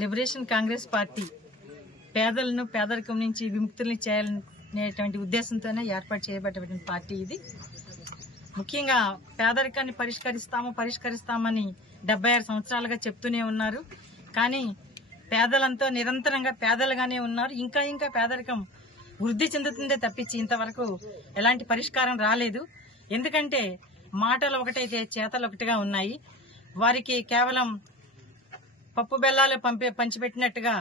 Liberation Congress party పేదలను పేదరికం నుంచి విముక్తుల్ని చేయాలనేటువంటి ఉద్దేశంతోనే ఏర్పాటు చేయబడ్డటువంటి పార్టీ ఇది. ముఖ్యంగా పేదరికాన్ని పరిష్కరిస్తామని 76 సంవత్సరాలుగా చెప్తూనే ఉన్నారు. కానీ పేదలంతా నిరంతరంగా పేదలుగానే ఉన్నారు. ఇంకా పేదరికం వృద్ధి చెందుతుందే తప్పించి ఇంతవరకు ఎలాంటి పరిష్కారం రాలేదు. ఎందుకంటే మాటలు ఒకటైతే చేతలు ఒకటిగా ఉన్నాయి. వారికి కేవలం పప్పు బెల్లాలు పంచిపెట్టినట్టుగా,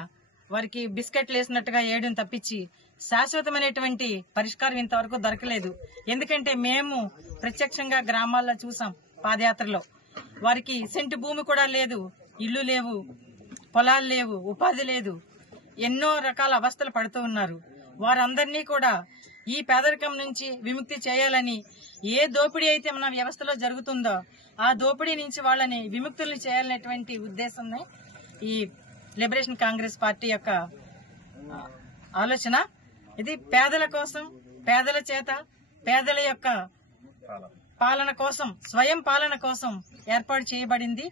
వారికి బిస్కెట్లు వేసినట్టుగా వేయడం తప్పించి శాశ్వతమైనటువంటి పరిష్కారం ఇంతవరకు దొరకలేదు. ఎందుకంటే మేము ప్రత్యక్షంగా గ్రామాల్లో చూసాం. పాదయాత్రలో వారికి సెంటు భూమి కూడా లేదు, ఇల్లు లేవు, పొలాలు లేవు, ఉపాధి లేదు, ఎన్నో రకాల అవస్థలు పడుతూ ఉన్నారు. వారందరినీ కూడా ఈ పేదరికం నుంచి విముక్తి చేయాలని, ఏ దోపిడీ అయితే మన వ్యవస్థలో జరుగుతుందో ఆ దోపిడీ నుంచి వాళ్ళని విముక్తుల్ని చేయాలనేటువంటి ఉద్దేశంనే ఈ లిబరేషన్ కాంగ్రెస్ పార్టీ యొక్క ఆలోచన. ఇది పేదల కోసం, పేదల చేత, పేదల యొక్క పాలన కోసం, స్వయం పాలన కోసం ఏర్పాటు చేయబడింది.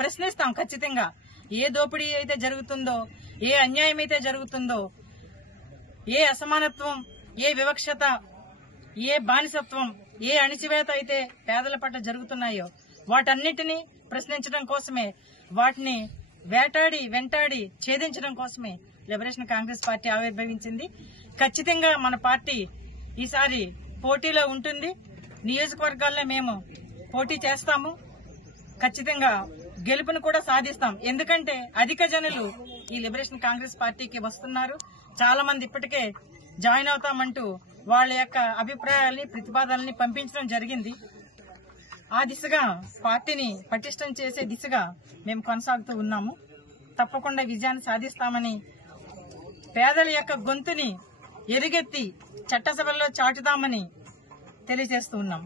ప్రశ్నిస్తాం ఖచ్చితంగా. ఏ దోపిడీ అయితే జరుగుతుందో, ఏ అన్యాయం అయితే జరుగుతుందో, ఏ అసమానత్వం, ఏ వివక్షత, ఏ బానిసత్వం, ఏ అణిచివేత అయితే పేదల పట్ల జరుగుతున్నాయో వాటన్నిటినీ ప్రశ్నించడం కోసమే, వాటిని వెంటాడి ఛేదించడం కోసమే లిబరేషన్ కాంగ్రెస్ పార్టీ ఆవిర్భవించింది. ఖచ్చితంగా మన పార్టీ ఈసారి పోటీలో ఉంటుంది. నియోజకవర్గాల్లో మేము పోటీ చేస్తాము. ఖచ్చితంగా గెలుపును కూడా సాధిస్తాం. ఎందుకంటే అధిక జనులు ఈ లిబరేషన్ కాంగ్రెస్ పార్టీకి వస్తున్నారు. చాలా మంది ఇప్పటికే జాయిన్ అవుతామంటూ వాళ్ళ యొక్క అభిప్రాయాల్ని, ప్రతిపాదనల్ని పంపించడం జరిగింది. ఆ దిశగా పార్టీని పటిష్టం చేసే దిశగా మేము కొనసాగుతూ ఉన్నాము. తప్పకుండా విజయాన్ని సాధిస్తామని, పేదల యొక్క గొంతుని ఎలుగెత్తి చట్టసభల్లో చాటుతామని తెలియజేస్తూ ఉన్నాం.